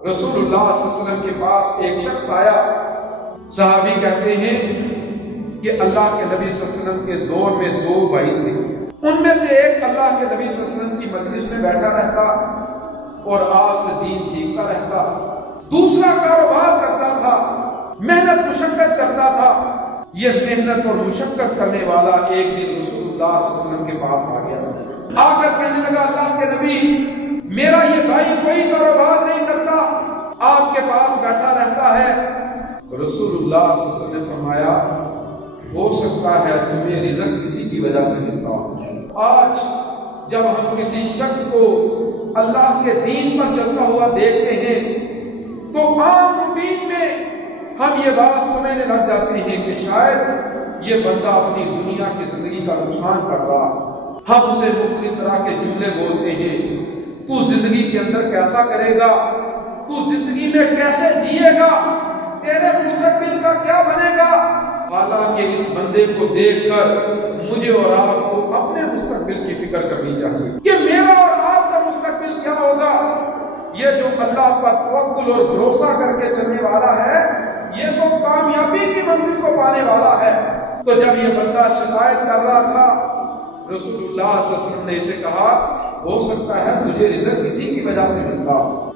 رسول اللہ صلی اللہ علیہ وسلم کے پاس ایک شخص آیا. صحابی کہتے ہیں کہ اللہ کے نبی صلی اللہ علیہ وسلم کے دور میں 2 بھائی تھے. ان میں سے ایک اللہ کے نبی صلی اللہ علیہ وسلم کی مجلس میں بیٹھا رہتا اور آپ سے دین سیکھتا رہتا. دوسرا کاروبار کرتا تھا، محنت مشقت کرتا تھا. یہ محنت اور مشقت کرنے والا ایک دن رسول اللہ صلی اللہ علیہ وسلم کے پاس آ گیا. آ کر کہنے لگا اللہ کے نبی میرا یہ بھائی کوئی کاروبار نہیں کرتا، آپ کے پاس بیٹھا رہتا ہے. رسول اللہ صلی اللہ علیہ وسلم نے فرمایا ہو سکتا ہے تمہیں رزق کسی کی وجہ سے ملتا ہو. آج جب ہم کسی شخص کو اللہ کے دین پر چلتا ہوا دیکھتے ہیں تو عام روٹین میں ہم یہ بات سمجھنے لگ جاتے ہیں کہ شاید یہ بندہ اپنی دنیا کی زندگی کا نقصان کر رہا. ہم اسے مختلف طرح کے جملے بولتے ہیں، تو زندگی کے اندر کیسا کرے گا، تو زندگی میں کیسے جیے گا، تیرے مستقبل کا کیا بنے گا. حالانکہ اس بندے کو دیکھ کر مجھے اور آپ کو اپنے مستقبل کی فکر کرنی چاہیے کہ میرا اور آپ کا مستقبل کیا ہوگا. یہ جو اللہ پر توکل اور بھروسہ کر کے چلنے والا ہے یہ تو کامیابی کی منزل کو پانے والا ہے. تو جب یہ بندہ شکایت کر رہا تھا رسول اللہ صلی اللہ علیہ وسلم نے اسے کہا ہو سکتا ہے تجھے رزق کسی کی وجہ سے ملتا ہو.